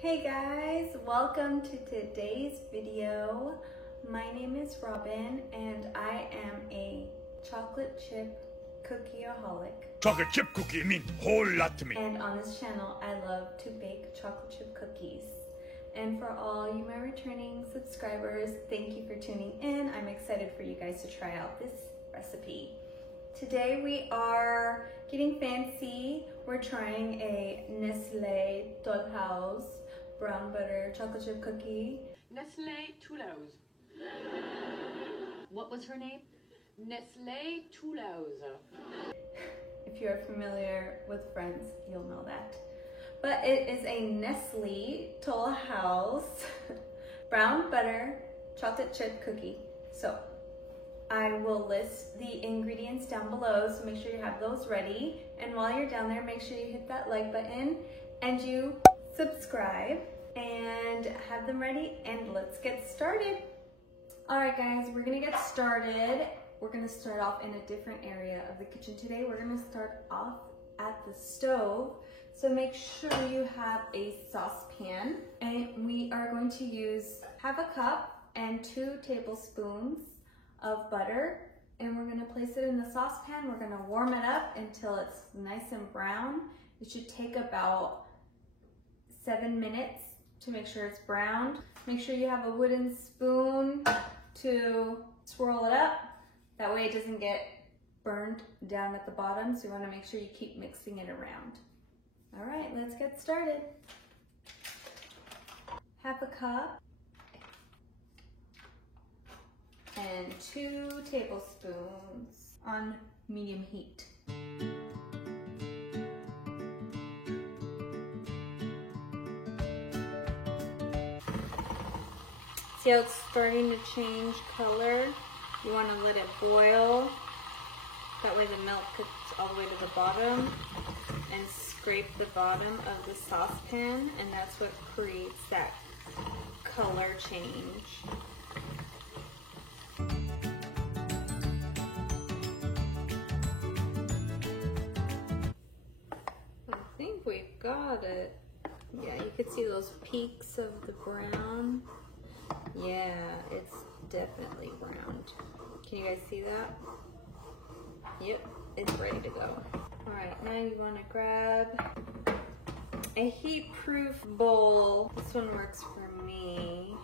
Hey guys, welcome to today's video. My name is Robin and I am a chocolate chip cookie-aholic. Chocolate chip cookie mean whole lot to me. And on this channel, I love to bake chocolate chip cookies. And for all you my returning subscribers, thank you for tuning in. I'm excited for you guys to try out this recipe. Today we are getting fancy. We're trying a Nestle Toll House brown butter chocolate chip cookie. Nestle Toulouse. What was her name? Nestle Toulouse. If you're familiar with Friends, you'll know that. But it is a Nestle Toll House brown butter chocolate chip cookie. So I will list the ingredients down below, so make sure you have those ready. And while you're down there, make sure you hit that like button and you subscribe and have them ready, and let's get started. All right guys, we're gonna get started. We're gonna start off in a different area of the kitchen today. We're gonna start off at the stove. So make sure you have a saucepan, and we are going to use half a cup and 2 tablespoons of butter, and we're gonna place it in the saucepan. We're gonna warm it up until it's nice and brown. It should take about 7 minutes to make sure it's browned. Make sure you have a wooden spoon to swirl it up. That way it doesn't get burned down at the bottom, so you wanna make sure you keep mixing it around. All right, let's get started. Half a cup and 2 tablespoons on medium heat. See how it's starting to change color? You want to let it boil. That way the milk gets all the way to the bottom, and scrape the bottom of the saucepan, and that's what creates that color change. I think we got it. Yeah, you can see those peaks of the brown. Yeah, it's definitely browned. Can you guys see that? Yep, it's ready to go. All right, now you want to grab a heat-proof bowl. This one works for me.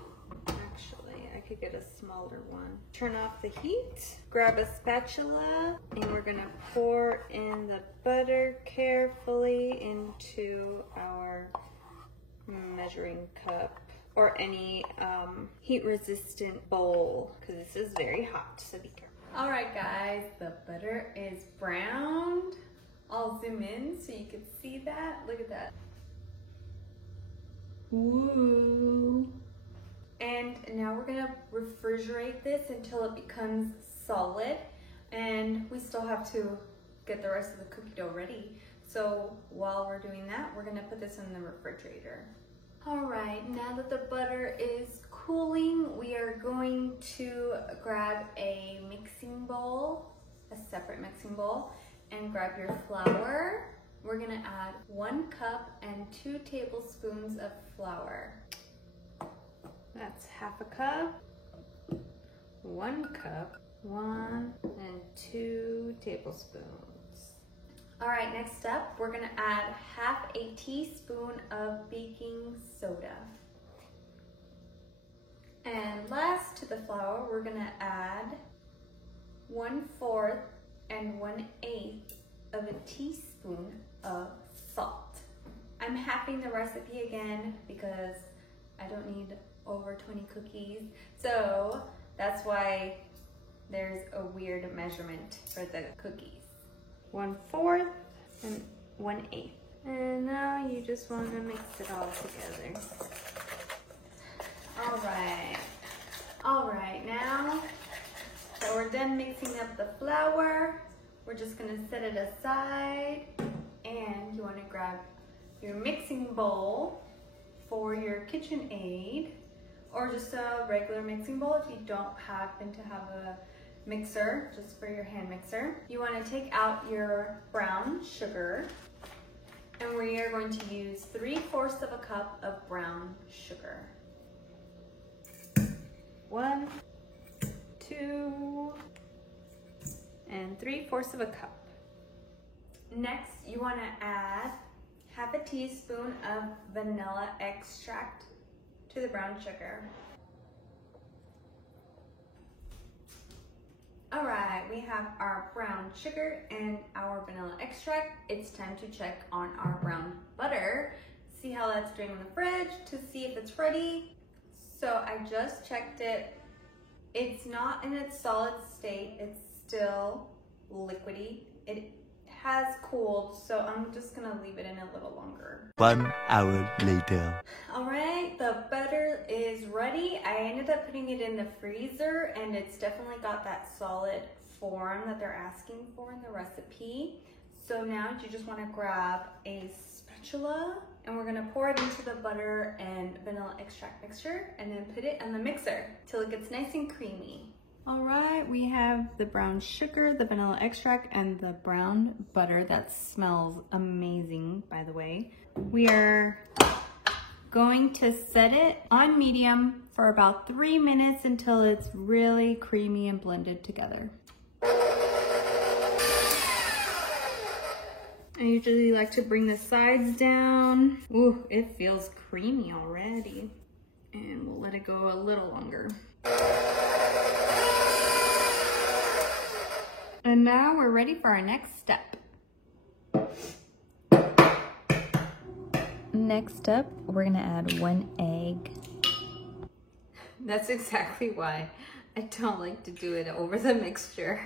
Actually, I could get a smaller one. Turn off the heat, grab a spatula, and we're gonna pour in the butter carefully into our measuring cup or any heat-resistant bowl, because this is very hot, so be careful. All right, guys, the butter is browned. I'll zoom in so you can see that. Look at that. Ooh. And now we're gonna refrigerate this until it becomes solid. And we still have to get the rest of the cookie dough ready. So while we're doing that, we're gonna put this in the refrigerator. All right, now that the butter is cooling, we are going to grab a mixing bowl, a separate mixing bowl, and grab your flour. We're gonna add 1 cup and 2 tablespoons of flour. That's half a cup, 1 cup, 1 and 2 tablespoons. All right, next up, we're gonna add half a teaspoon of baking soda. And last to the flour, we're gonna add 1/4 and 1/8 of a teaspoon of salt. I'm halving the recipe again because I don't need over 20 cookies. So that's why there's a weird measurement for the cookies. 1/4 and 1/8. And now you just want to mix it all together. All right, now that we're done mixing up the flour, we're just gonna set it aside, and you want to grab your mixing bowl for your KitchenAid, or just a regular mixing bowl if you don't happen to have a mixer, just for your hand mixer. You want to take out your brown sugar, And we are going to use 3/4 of a cup of brown sugar. 1, 2, and 3/4 of a cup. Next, you want to add 1/2 teaspoon of vanilla extract to the brown sugar. All right, we have our brown sugar and our vanilla extract. It's time to check on our brown butter. See how that's doing in the fridge to see if it's ready. So I just checked it. It's not in its solid state. It's still liquidy. It has cooled, so I'm just gonna leave it in a little longer. 1 hour later. All right, the butter is ready. I ended up putting it in the freezer, and it's definitely got that solid form that they're asking for in the recipe. So now you just wanna grab a spatula, and we're gonna pour it into the butter and vanilla extract mixture, and then put it in the mixer till it gets nice and creamy. All right, we have the brown sugar, the vanilla extract, and the brown butter. That smells amazing, by the way. We are going to set it on medium for about 3 minutes until it's really creamy and blended together. I usually like to bring the sides down. Ooh, it feels creamy already. And we'll let it go a little longer. And now we're ready for our next step. Next up, we're gonna add 1 egg. That's exactly why I don't like to do it over the mixture.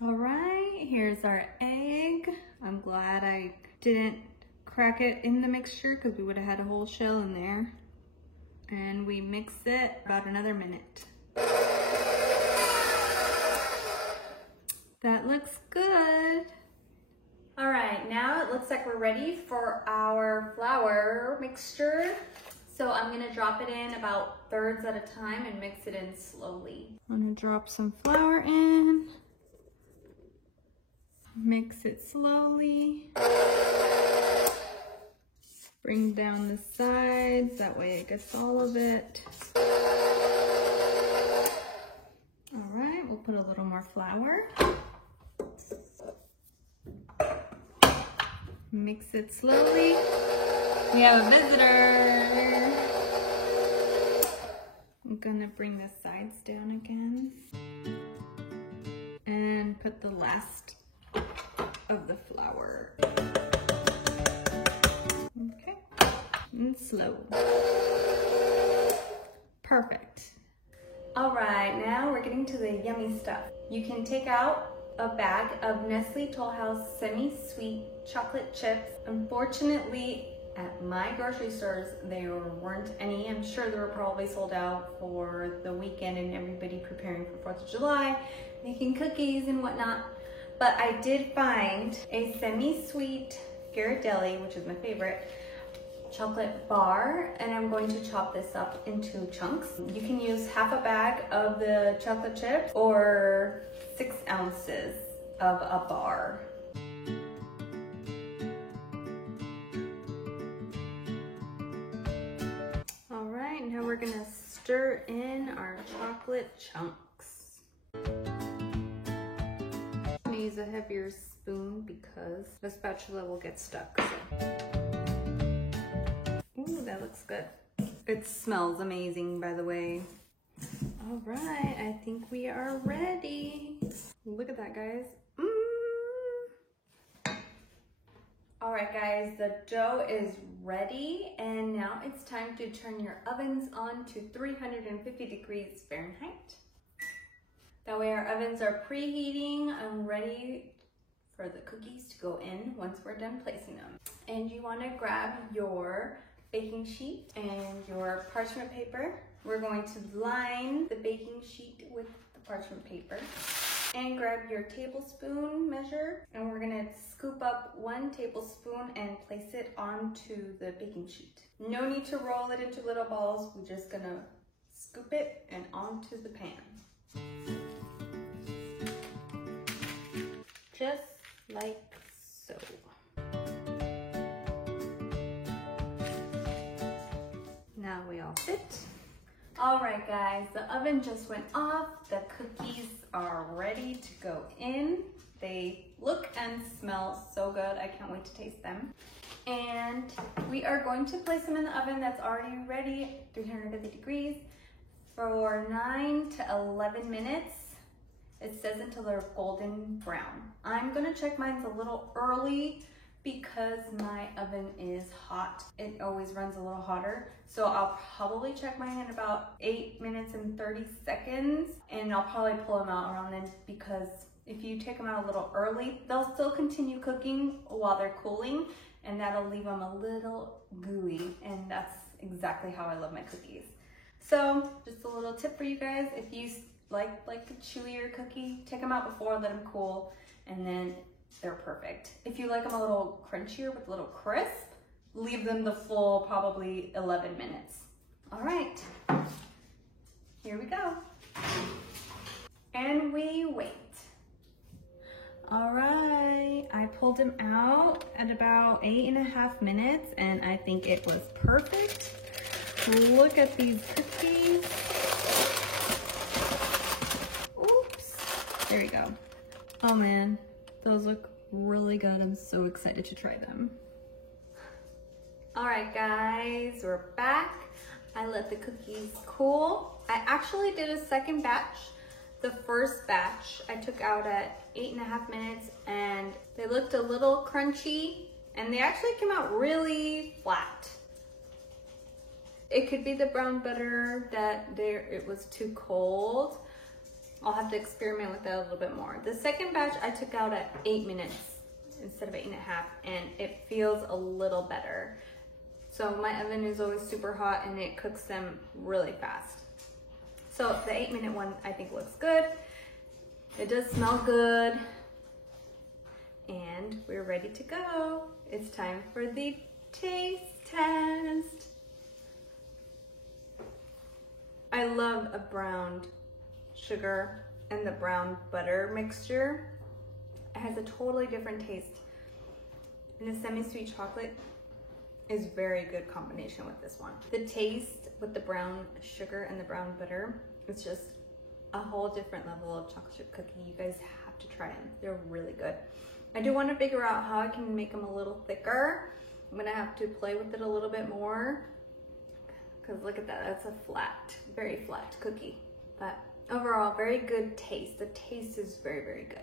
All right, here's our egg. I'm glad I didn't crack it in the mixture because we would have had a whole shell in there. And we mix it about another minute. That looks good. All right, now it looks like we're ready for our flour mixture. So I'm gonna drop it in about 1/3 at a time and mix it in slowly. I'm gonna drop some flour in. Mix it slowly. Bring down the sides, that way it gets all of it. All right, we'll put a little more flour. Mix it slowly. We have a visitor. I'm gonna bring the sides down again. And put the last of the flour. Okay, and slow. Perfect. All right, now we're getting to the yummy stuff. You can take out a bag of Nestle Toll House semi-sweet chocolate chips. Unfortunately, at my grocery stores, there weren't any. I'm sure they were probably sold out for the weekend and everybody preparing for 4th of July, making cookies and whatnot. But I did find a semi-sweet Ghirardelli, which is my favorite, chocolate bar, and I'm going to chop this up into chunks. You can use 1/2 a bag of the chocolate chips or 6 ounces of a bar. All right, now we're gonna stir in our chocolate chunks. I'm gonna use a heavier spoon because the spatula will get stuck. Ooh, that looks good. It smells amazing, by the way. All right, I think we are ready. Look at that, guys. All right, guys, the dough is ready, and now it's time to turn your ovens on to 350 degrees Fahrenheit. That way our ovens are preheating and ready for the cookies to go in once we're done placing them. And you want to grab your baking sheet and your parchment paper. We're going to line the baking sheet with the parchment paper. And grab your tablespoon measure, and we're gonna scoop up 1 tablespoon and place it onto the baking sheet. No need to roll it into little balls. We're just gonna scoop it and onto the pan. Just like so. it. All right guys, the oven just went off. The cookies are ready to go in. They look and smell so good. I can't wait to taste them. And we are going to place them in the oven that's already ready, 350 degrees, for 9 to 11 minutes. It says until they're golden brown. I'm gonna check mine's a little early because my oven is hot. It always runs a little hotter. So I'll probably check mine in about 8 minutes and 30 seconds. And I'll probably pull them out around then, because if you take them out a little early, they'll still continue cooking while they're cooling, and that'll leave them a little gooey. And that's exactly how I love my cookies. So just a little tip for you guys. If you like a chewier cookie, take them out before, let them cool, and then they're perfect. If you like them a little crunchier with a little crisp, leave them the full probably 11 minutes. All right, here we go. And we wait. All right, I pulled them out at about 8.5 minutes, and I think it was perfect. Look at these cookies. Oops, there we go. Oh man, those look really good. I'm so excited to try them. All right guys, we're back. I let the cookies cool. I actually did a second batch. The first batch I took out at 8.5 minutes, and they looked a little crunchy, and they actually came out really flat. It could be the brown butter that it was too cold. I'll have to experiment with that a little bit more. The second batch I took out at 8 minutes instead of 8.5, and it feels a little better. So my oven is always super hot and it cooks them really fast. So the 8-minute one I think looks good. It does smell good. And we're ready to go. It's time for the taste test. I love a browned sugar and the brown butter mixture. It has a totally different taste. And the semi-sweet chocolate is very good combination with this one. The taste with the brown sugar and the brown butter, it's just a whole different level of chocolate chip cookie. You guys have to try them. They're really good. I do want to figure out how I can make them a little thicker. I'm gonna have to play with it a little bit more, because look at that, that's a flat, very flat cookie. But overall, very good taste. The taste is very, very good.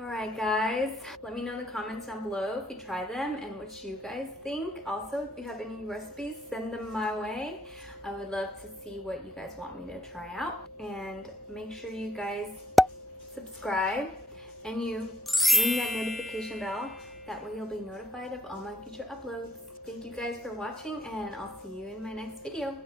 All right, guys, let me know in the comments down below if you try them and what you guys think. Also, if you have any recipes, send them my way. I would love to see what you guys want me to try out. And make sure you guys subscribe and you ring that notification bell. That way you'll be notified of all my future uploads. Thank you guys for watching, and I'll see you in my next video.